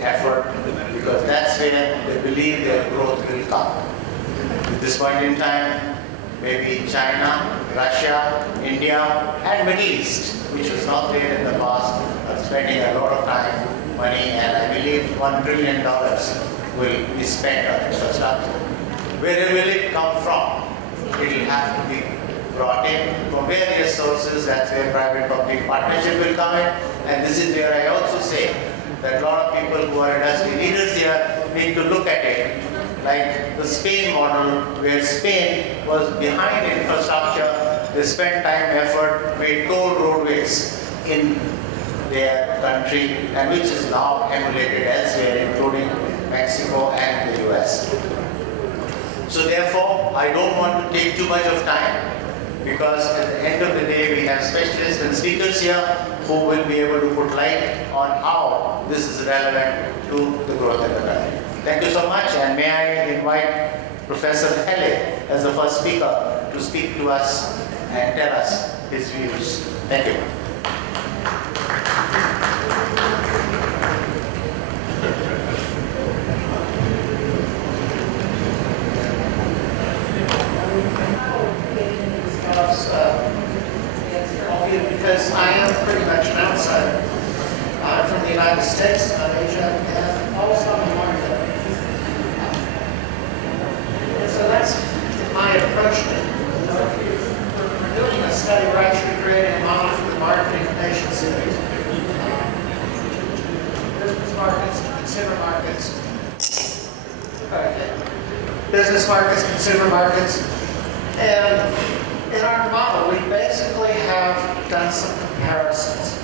effort, because that's where they believe their growth will come. At this point in time, maybe China, Russia, India, and Middle East, which was not there in the past, are spending a lot of time, money, and I believe $1 trillion will be spent on infrastructure. Where will it come from? It will have to be brought in from various sources. That's where private-public partnership will come in. And this is where I also say that a lot of people who are industry leaders here need to look at it like the Spain model, where Spain was behind infrastructure. They spent time, effort, made toll roadways in their country, and which is now emulated elsewhere, including Mexico and the US. So therefore, I don't want to take too much of time, because at the end of the day, we have specialists and speakers here who will be able to put light on how this is relevant to the growth in the country. Thank you so much, and may I invite Professor Hele as the first speaker to speak to us and tell us his views. Thank you. Because I am pretty much an outsider. I'm from the United States, not Asia, and also I'm a market. And so that's my approach to it. We're doing a study, we're actually creating a model for the marketing of nation cities. Business markets, consumer markets. Okay. Business markets, consumer markets. And in our model, we basically have done some comparisons.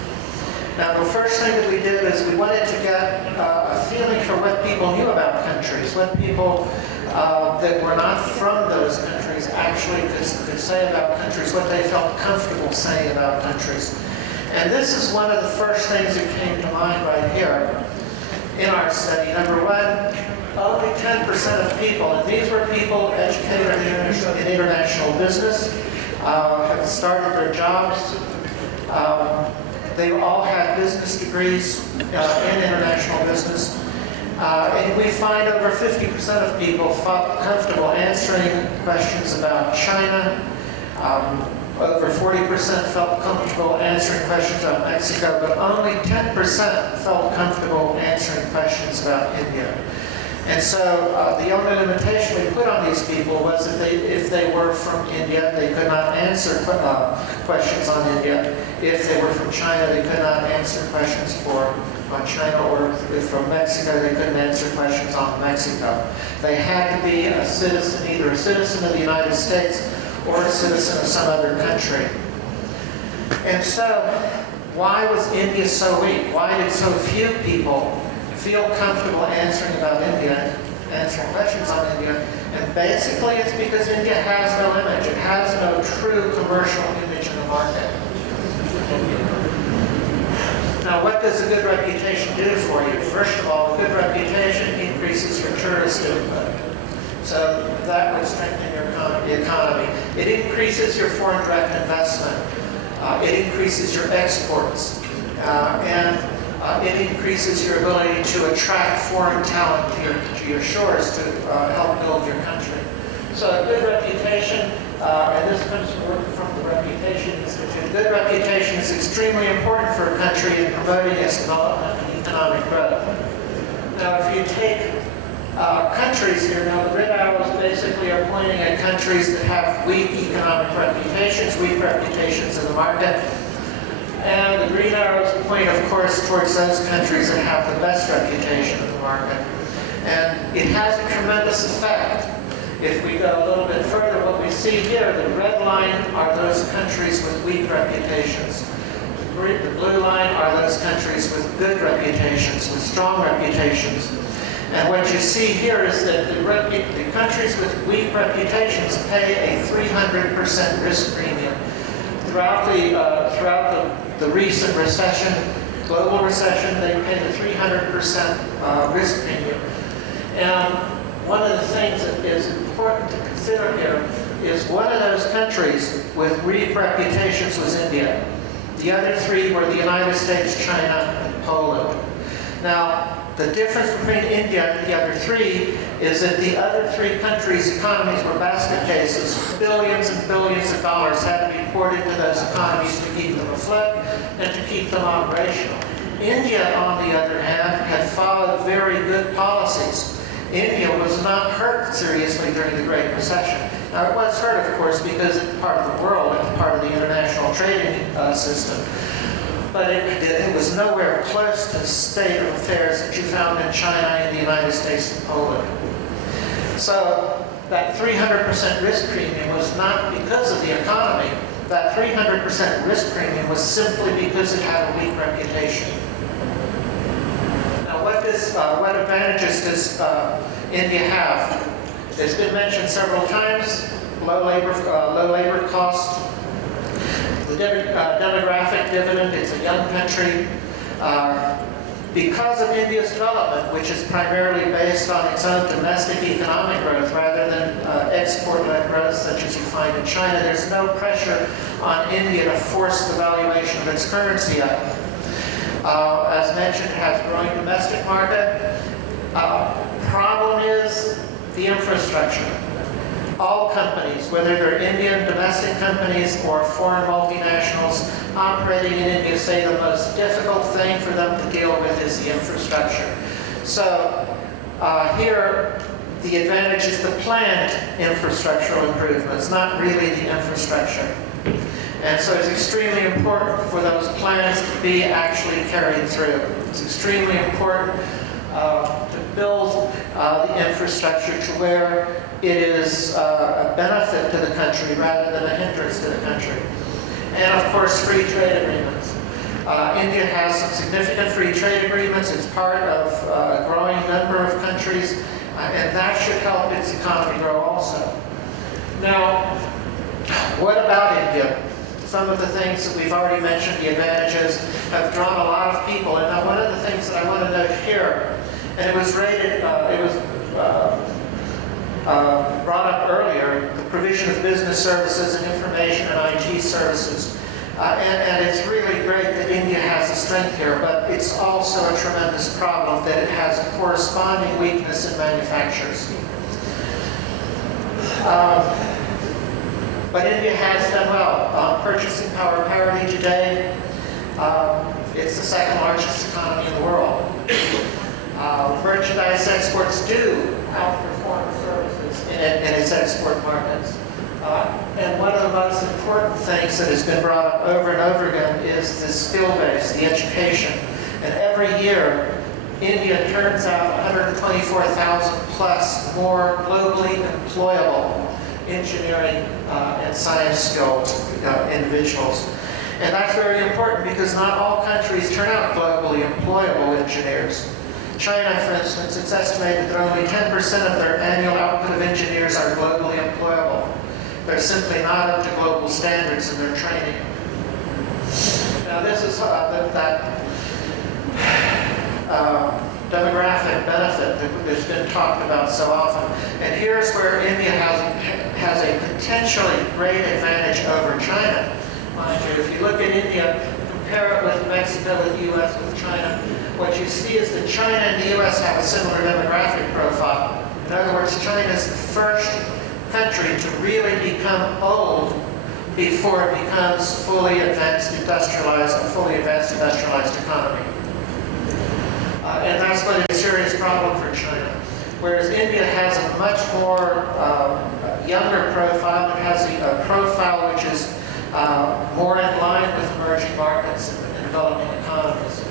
Now, the first thing that we did is we wanted to get a feeling for what people knew about countries, what people that were not from those countries actually could say about countries, what they felt comfortable saying about countries. And this is one of the first things that came to mind right here in our study. Number one, only 10% of people, and these were people educated in international business, have started their jobs. They all had business degrees in international business. And we find over 50% of people felt comfortable answering questions about China. Over 40% felt comfortable answering questions about Mexico, but only 10% felt comfortable answering questions about India. And so the only limitation we put on these people was that if they were from India, they could not answer questions on India. If they were from China, they could not answer questions on China, or if from Mexico, they couldn't answer questions on Mexico. They had to be a citizen, either a citizen of the United States or a citizen of some other country. And so, why was India so weak? Why did so few people feel comfortable answering about India, answering questions on India? And basically it's because India has no image. It has no true commercial image in the market. Now, what does a good reputation do for you? First of all, a good reputation increases your tourist input. So that would strengthen the economy. It increases your foreign direct investment. It increases your exports. It increases your ability to attract foreign talent to your shores to help build your country. So a good reputation, and this comes from the Reputation Institute, good reputation is extremely important for a country in promoting its development and economic growth. Now, if you take countries here, now the red arrows basically are pointing at countries that have weak economic reputations, weak reputations in the market. And the green arrows point, of course, towards those countries that have the best reputation in the market. And it has a tremendous effect. If we go a little bit further, what we see here, the red line are those countries with weak reputations. The blue line are those countries with good reputations, with strong reputations. And what you see here is that the countries with weak reputations pay a 300% risk premium. Throughout the recent recession, global recession, they paid a 300% risk premium. And one of the things that is important to consider here is one of those countries with weak reputations was India. The other three were the United States, China, and Poland. Now, The difference between India and the other three is that the other three countries' economies were basket cases. Billions and billions of dollars had to be poured into those economies to keep them afloat and to keep them operational. India, on the other hand, had followed very good policies. India was not hurt seriously during the Great Recession. Now, it was hurt, of course, because it's part of the world, it's part of the international trading system. But it was nowhere close to the state of affairs that you found in China and the United States and Poland. So that 300% risk premium was not because of the economy. That 300% risk premium was simply because it had a weak reputation. Now, what advantages does India have? It's been mentioned several times: low labor cost. The demographic dividend, it's a young country. Because of India's development, which is primarily based on its own domestic economic growth rather than export-led growth such as you find in China, there's no pressure on India to force the valuation of its currency up. As mentioned, it has a growing domestic market. Problem is the infrastructure. All companies, whether they're Indian domestic companies or foreign multinationals operating in India, say the most difficult thing for them to deal with is the infrastructure. So here, the advantage is the planned infrastructural improvements, not really the infrastructure. And so it's extremely important for those plans to be actually carried through. It's extremely important to build the infrastructure to where it is a benefit to the country rather than a hindrance to the country. And of course, free trade agreements. India has some significant free trade agreements. It's part of a growing number of countries, and that should help its economy grow also. Now, what about India? Some of the things that we've already mentioned, the advantages, have drawn a lot of people. And now one of the things that I want to note here, and it was brought up earlier, the provision of business services and information and IT services. And it's really great that India has a strength here, but it's also a tremendous problem that it has a corresponding weakness in manufacturers. But India has done well. Purchasing power parity today, it's the second largest economy in the world. Merchandise exports do outperform services in its export markets. And one of the most important things that has been brought up over and over again is the skill base, the education. And every year, India turns out 124,000 plus more globally employable engineering and science skilled individuals. And that's very important because not all countries turn out globally employable engineers. China, for instance, it's estimated that only 10% of their annual output of engineers are globally employable. They're simply not up to global standards in their training. Now this is that demographic benefit that's been talked about so often. And here's where India has a potentially great advantage over China. Mind you, if you look at India, compare it with Mexico, with the US, with China, what you see is that China and the US have a similar demographic profile. In other words, China is the first country to really become old before it becomes fully advanced, industrialized, a fully advanced industrialized economy. And that's quite a serious problem for China. Whereas India has a much more younger profile. It has a profile which is more in line with emerging markets and developing economies.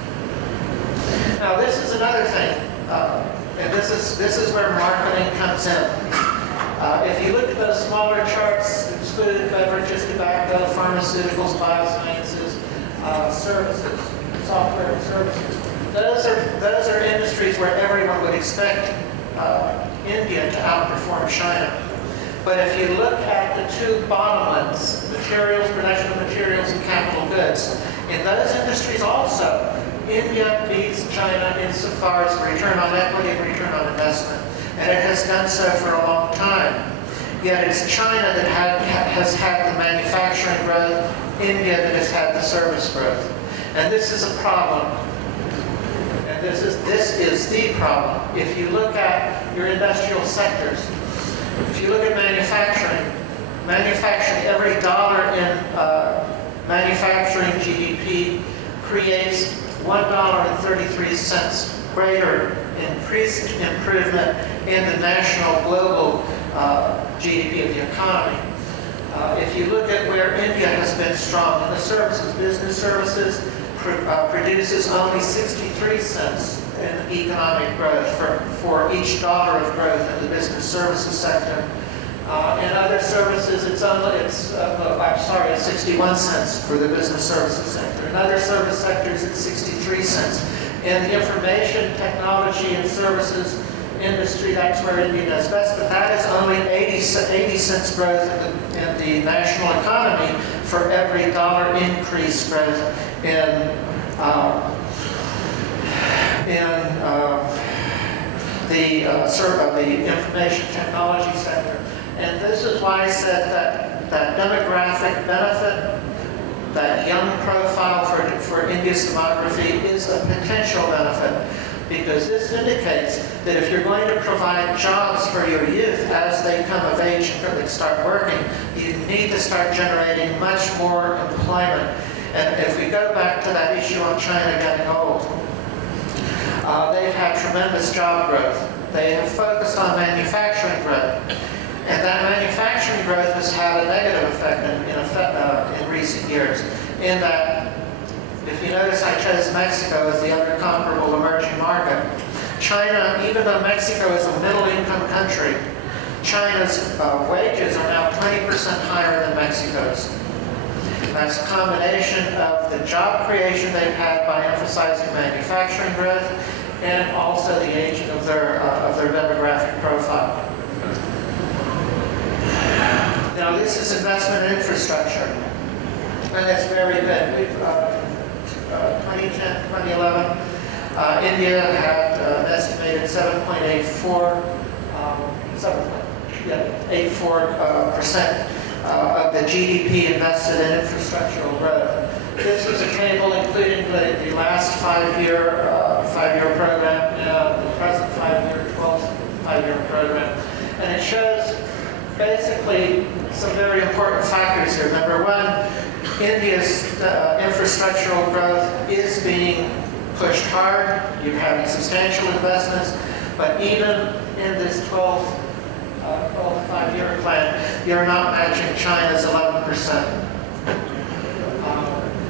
Now this is another thing, and this is where marketing comes in. If you look at those smaller charts, it's food, beverages, tobacco, pharmaceuticals, biosciences, services, software and services. Those are industries where everyone would expect India to outperform China. But if you look at the two bottom ones, materials, production of materials, and capital goods, in those industries also, India beats China insofar as return on equity and return on investment. And it has done so for a long time. Yet it's China that has had the manufacturing growth, India that has had the service growth. And this is a problem. And this is the problem. If you look at your industrial sectors, if you look at manufacturing, every dollar in manufacturing GDP creates $1.33 greater improvement in the national global GDP of the economy. If you look at where India has been strong in the services, business services produces only 63 cents in economic growth for each dollar of growth in the business services sector. In other services, it's 61 cents for the business services sector. In other service sectors, it's 63 cents. In the information technology and services industry, that's where India does best, but that is only 80 cents growth in the national economy for every dollar increase growth in the information technology sector. And this is why I said that demographic benefit, that young profile for India's demography is a potential benefit, because this indicates that if you're going to provide jobs for your youth as they come of age and really start working, you need to start generating much more employment. And if we go back to that issue on China getting old, they've had tremendous job growth. They have focused on manufacturing growth. And that manufacturing growth has had a negative effect in recent years, in that, if you notice, I chose Mexico as the other comparable emerging market. China, even though Mexico is a middle-income country, China's wages are now 20% higher than Mexico's. That's a combination of the job creation they've had by emphasizing manufacturing growth and also the aging of their demographic profile. Now, this is investment in infrastructure, and it's very good. We've 2010, 2011, India had an estimated 84% of the GDP invested in infrastructural growth. This is a table including the last five-year program, the present 5-year program, and it shows basically some very important factors here. Number one, India's infrastructural growth is being pushed hard. You're having substantial investments, but even in this 12 5-year plan, you're not matching China's 11%.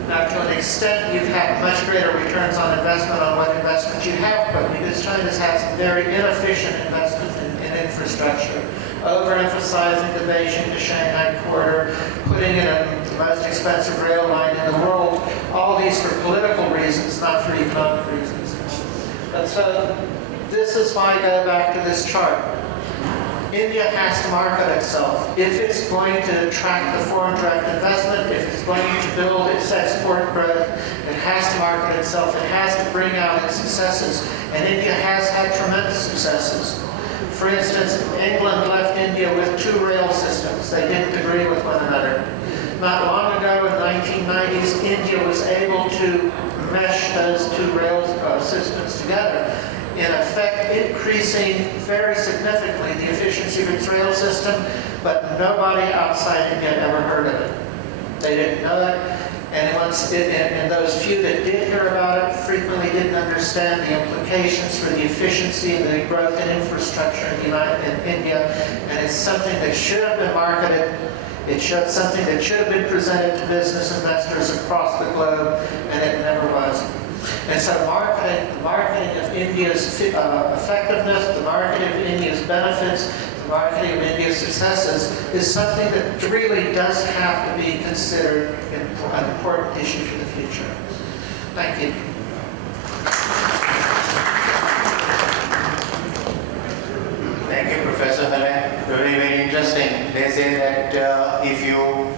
Now, to an extent, you've had much greater returns on investment on what investment you have put, because China's had some very inefficient investments in infrastructure, overemphasizing the Beijing to Shanghai corridor, putting in the most expensive rail line in the world, all these for political reasons, not for economic reasons. But so, this is why I go back to this chart. India has to market itself. If it's going to attract the foreign direct investment, if it's going to build its export growth, it has to market itself. It has to bring out its successes. And India has had tremendous successes. For instance, England left India with 2 rail systems. They didn't agree with one another. Not long ago, in the 1990s, India was able to mesh those 2 rail systems together, in effect increasing very significantly the efficiency of its rail system, but nobody outside India ever heard of it. They didn't know it, and those few that did hear about it frequently didn't understand the implications for the efficiency and the growth in infrastructure in India, and it's something that should have been marketed. It's something that should have been presented to business investors across the globe, and it never was. And so the marketing of India's effectiveness, the marketing of India's benefits, the marketing of India's successes is something that really does have to be considered an important issue for the future. Thank you. Thank you, Professor Hale. Very, very interesting. They say that if you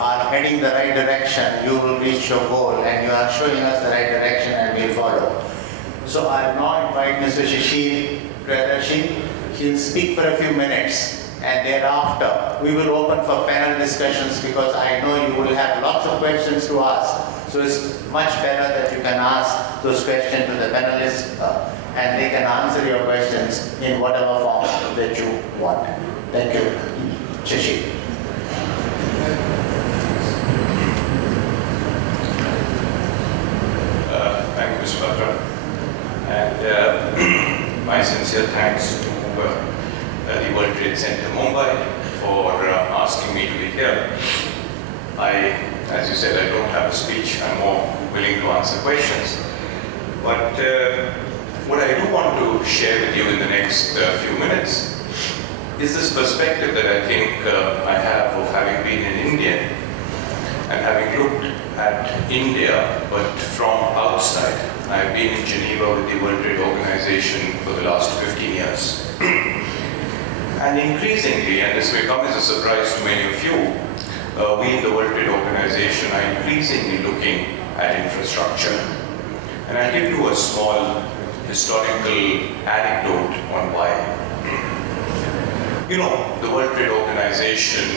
are heading the right direction, you will reach your goal, and you are showing us the right direction and we'll follow. So I'll now invite Mr. Shishir Priyadarshi. He'll speak for a few minutes and thereafter we will open for panel discussions because I know you will have lots of questions to ask. So it's much better that you can ask those questions to the panelists and they can answer your questions in whatever form that you want. Thank you. Shashi. Thank you, Mr. Batra. And my sincere thanks to the World Trade Center Mumbai for asking me to be here. As you said, I don't have a speech. I'm more willing to answer questions. But what I do want to share with you in the next few minutes is this perspective that I think I have of having been an Indian and having looked at India, but from outside. I've been in Geneva with the World Trade Organization for the last 15 years. And increasingly, and this may come as a surprise to many of you, we in the World Trade Organization are increasingly looking at infrastructure. And I'll give you a small historical anecdote on why. You know, the World Trade Organization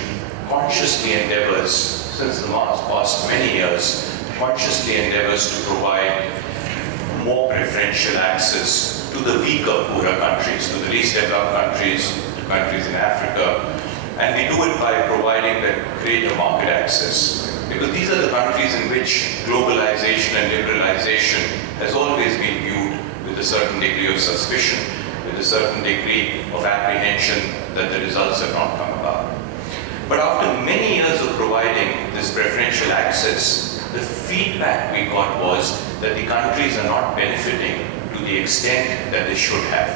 consciously endeavors, since the past many years, consciously endeavors to provide more preferential access to the weaker, poorer countries, to the least developed countries, to countries in Africa. And we do it by providing that greater market access. Because these are the countries in which globalization and liberalization has always been viewed with a certain degree of suspicion, with a certain degree of apprehension that the results have not come about. But after many years of providing this preferential access, the feedback we got was that the countries are not benefiting to the extent that they should have.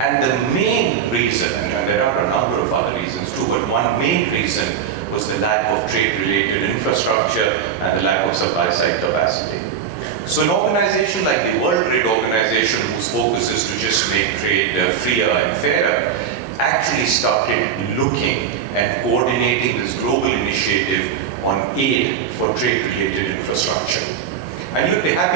And the main reason, and there are a number of other reasons too, but one main reason was the lack of trade-related infrastructure and the lack of supply-side capacity. So an organization like the World Trade Organization, whose focus is to just make trade freer and fairer, actually started looking and coordinating this global initiative on aid for trade-related infrastructure. And you'd be happy